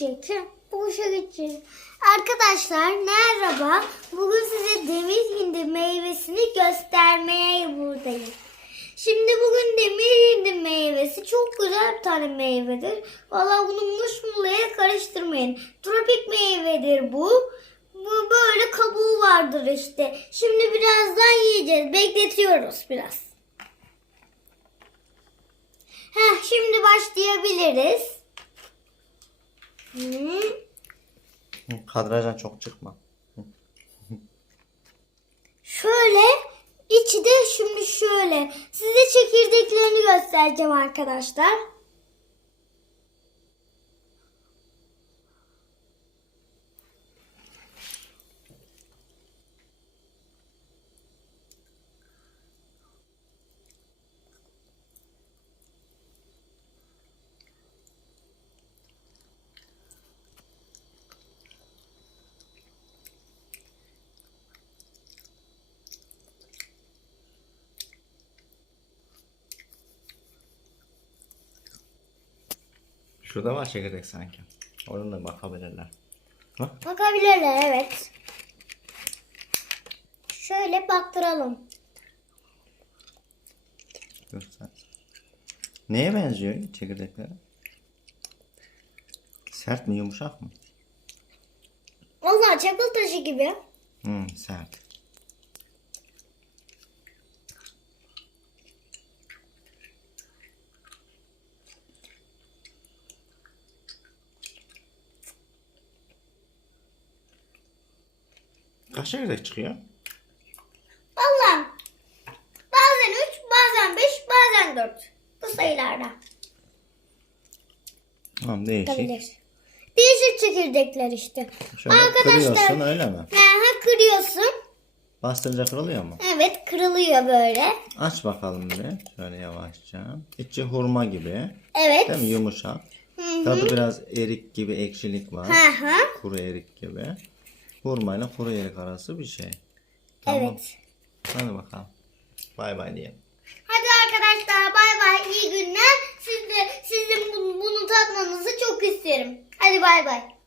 ha? Boşa gidecek. Arkadaşlar merhaba. Bugün size demir hindi meyvesini göstermeye buradayım. Şimdi bugün demir hindi meyvesi çok güzel bir tane meyvedir. Valla bunu muşmulaya karıştırmayın. Tropik meyvedir bu. Bu böyle kabuğu vardır işte. Şimdi birazdan yiyeceğiz. Bekletiyoruz biraz. Heh, şimdi başlayabiliriz. Hı, çok çıkma. Şöyle içi de şimdi şöyle. Size çekirdeklerini göstereceğim arkadaşlar. Şurada var çekirdek sanki. Oradan da bakabilirler. Bak. Bakabilirler evet. Şöyle baktıralım. Göster. Neye benziyor çekirdekler? Sert mi yumuşak mı? Vallahi çakıl taşı gibi. Hmm, sert. Kaç çekirdek çıkıyor? Vallahi bazen 3, bazen 5, bazen 4. Bu sayılarda. Tamam değişik. Olabilir. Değişik çekirdekler işte. Şöyle Arkadaşlar. kırıyorsun öyle mi? Ha, kırıyorsun. Bastırınca kırılıyor mu? Evet kırılıyor böyle. Aç bakalım bir. Şöyle yavaşça. İçi hurma gibi. Evet. Değil mi? Yumuşak. Tadı biraz erik gibi ekşilik var. Hı hı. Kuru erik gibi. Hurmayla kuru erik arası bir şey. Evet. Hadi bakalım. Bay bay diyelim. Hadi arkadaşlar bay bay iyi günler. Siz de sizin bunu tatmanızı çok isterim. Hadi bay bay.